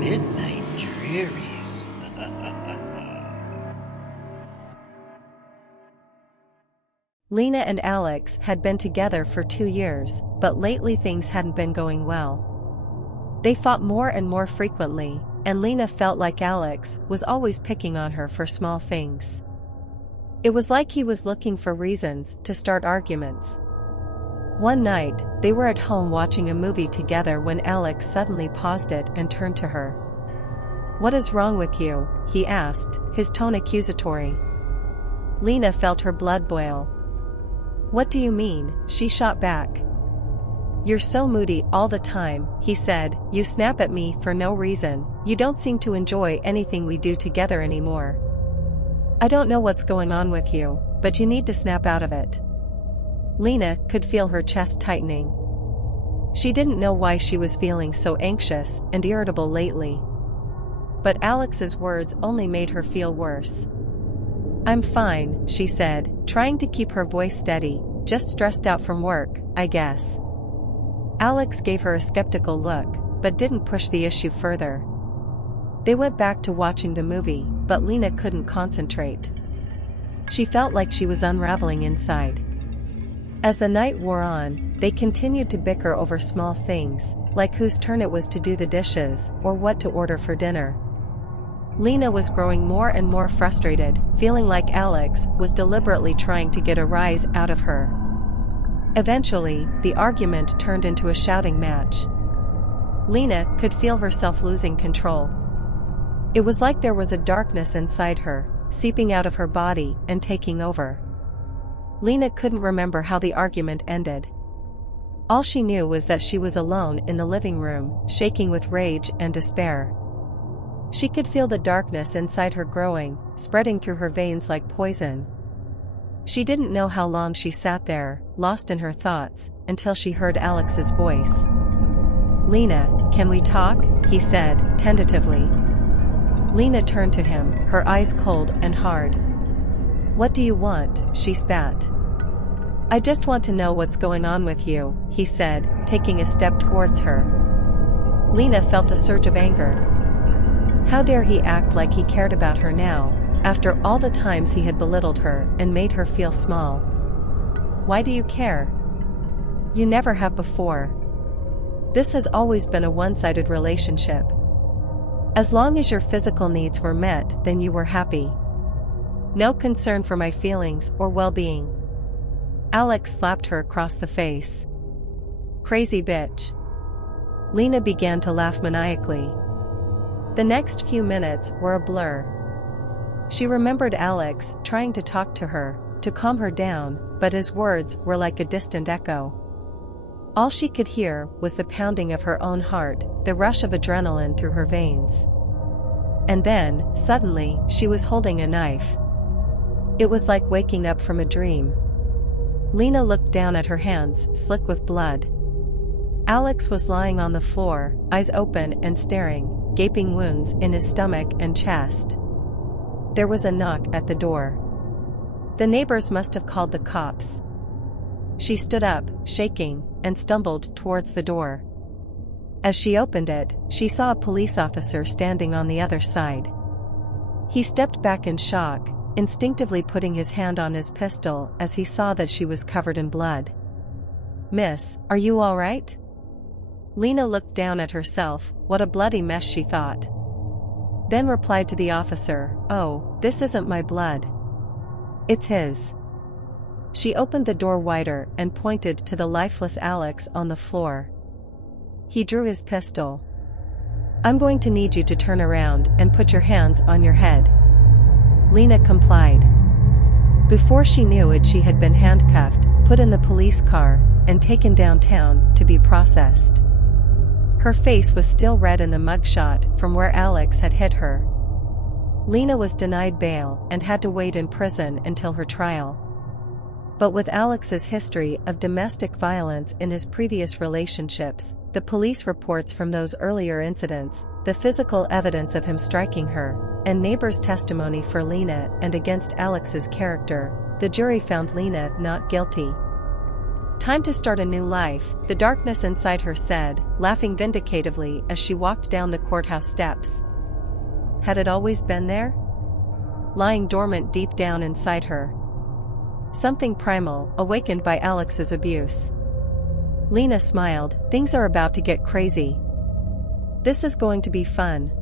Midnight Drearies. Lena and Alex had been together for 2 years, but lately things hadn't been going well. They fought more and more frequently, and Lena felt like Alex was always picking on her for small things. It was like he was looking for reasons to start arguments. One night, they were at home watching a movie together when Alex suddenly paused it and turned to her. "What is wrong with you?" he asked, his tone accusatory. Lena felt her blood boil. "What do you mean?" she shot back. "You're so moody all the time," he said. "You snap at me for no reason. You don't seem to enjoy anything we do together anymore. I don't know what's going on with you, but you need to snap out of it." Lena could feel her chest tightening. She didn't know why she was feeling so anxious and irritable lately. But Alex's words only made her feel worse. "I'm fine," she said, trying to keep her voice steady, "just stressed out from work, I guess." Alex gave her a skeptical look, but didn't push the issue further. They went back to watching the movie, but Lena couldn't concentrate. She felt like she was unraveling inside. As the night wore on, they continued to bicker over small things, like whose turn it was to do the dishes or what to order for dinner. Lena was growing more and more frustrated, feeling like Alex was deliberately trying to get a rise out of her. Eventually, the argument turned into a shouting match. Lena could feel herself losing control. It was like there was a darkness inside her, seeping out of her body and taking over. Lena couldn't remember how the argument ended. All she knew was that she was alone in the living room, shaking with rage and despair. She could feel the darkness inside her growing, spreading through her veins like poison. She didn't know how long she sat there, lost in her thoughts, until she heard Alex's voice. "Lena, can we talk?" he said, tentatively. Lena turned to him, her eyes cold and hard. "What do you want?" she spat. "I just want to know what's going on with you," he said, taking a step towards her. Lena felt a surge of anger. How dare he act like he cared about her now, after all the times he had belittled her and made her feel small? "Why do you care? You never have before. This has always been a one-sided relationship. As long as your physical needs were met, then you were happy. No concern for my feelings or well-being." Alex slapped her across the face. "Crazy bitch." Lena began to laugh maniacally. The next few minutes were a blur. She remembered Alex trying to talk to her, to calm her down, but his words were like a distant echo. All she could hear was the pounding of her own heart, the rush of adrenaline through her veins. And then, suddenly, she was holding a knife. It was like waking up from a dream. Lena looked down at her hands, slick with blood. Alex was lying on the floor, eyes open and staring, gaping wounds in his stomach and chest. There was a knock at the door. The neighbors must have called the cops. She stood up, shaking, and stumbled towards the door. As she opened it, she saw a police officer standing on the other side. He stepped back in shock, instinctively putting his hand on his pistol as he saw that she was covered in blood. "Miss, are you all right?" Lena looked down at herself. What a bloody mess, she thought. Then replied to the officer, "Oh, this isn't my blood. It's his." She opened the door wider and pointed to the lifeless Alex on the floor. He drew his pistol. "I'm going to need you to turn around and put your hands on your head." Lena complied. Before she knew it, she had been handcuffed, put in the police car, and taken downtown to be processed. Her face was still red in the mugshot from where Alex had hit her. Lena was denied bail and had to wait in prison until her trial. But with Alex's history of domestic violence in his previous relationships, the police reports from those earlier incidents, the physical evidence of him striking her, and neighbors' testimony for Lena and against Alex's character, the jury found Lena not guilty. Time to start a new life, the darkness inside her said, laughing vindicatively as she walked down the courthouse steps. Had it always been there? Lying dormant deep down inside her. Something primal, awakened by Alex's abuse. Lena smiled. Things are about to get crazy. This is going to be fun.